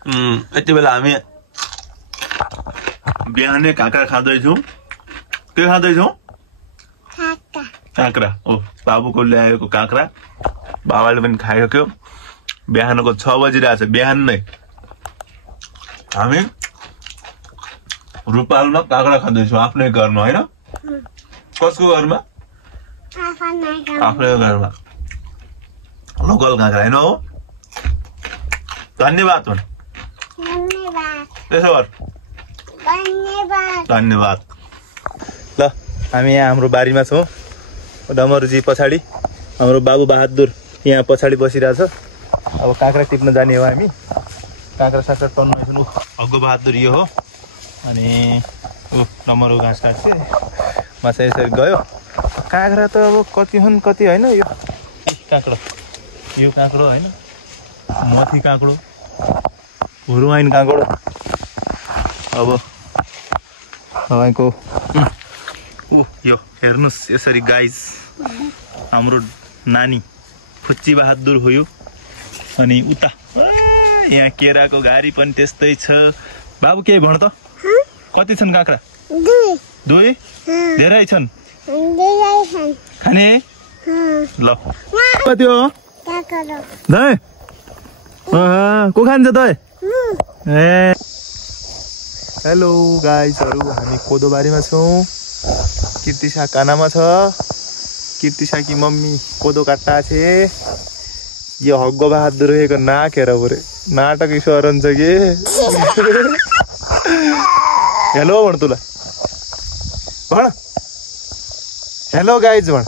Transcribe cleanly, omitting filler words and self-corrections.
यति बेला हामी बिहानै काँक्रा खाँदैछौँ। के खाँदैछौँ? काँक्रा। ओ बाबुको ल्याएको काँक्रा बाबाले पनि खाइसक्यो। बिहानको 6 बजिरहेछ। बिहान नै हामी रूपालमा काँक्रा खाँदैछौँ आफ्नै घरमा होइन? कसको घरमा? आफ्नै घरमा लोकल काँक्रा होइन हो। धन्यवाद भन। त्यसो गर। धन्यवाद। ल हामी यहाँ हाम्रो बारीमा छौँ। डमरुजी पछाडि हाम्रो बाबु बहादुर यहाँ पछाडि बसिरहेछ। अब काँक्रा टिप्न जाने हो हामी। काँक्रा साक्रा टन्नु हग्गो बहादुर यो हो। अनि डमरु घाँस काट्छ माछा यसरी गयो। काँक्रा त अब कति हुन् कति होइन। यो काँक्रो होइन मथी काँक्रो हुरुवाइन काँक्रो। अब तपाईँको यो हेर्नुहोस् यसरी गाइस हाम्रो नानी फुच्ची बहादुर हो यो। अनि उता यहाँ केराको घारी पनि त्यस्तै छ। बाबु केही भन त कति छन् काँक्रा? 2 धेरै छन् खाने। ल कति हो दही? को खान्छ दही? ए हेलो गाइजहरू हामी कोदोबारीमा छौँ। कीर्तिसा कानामा छ। कीर्तिसाकी मम्मी कोदो काट्टा छे। यो हग्गो बहादुर को नाक हेर पुरे नाटक स्वरन छ कि। हेलो भन तुला भन। हेलो गाइज भन।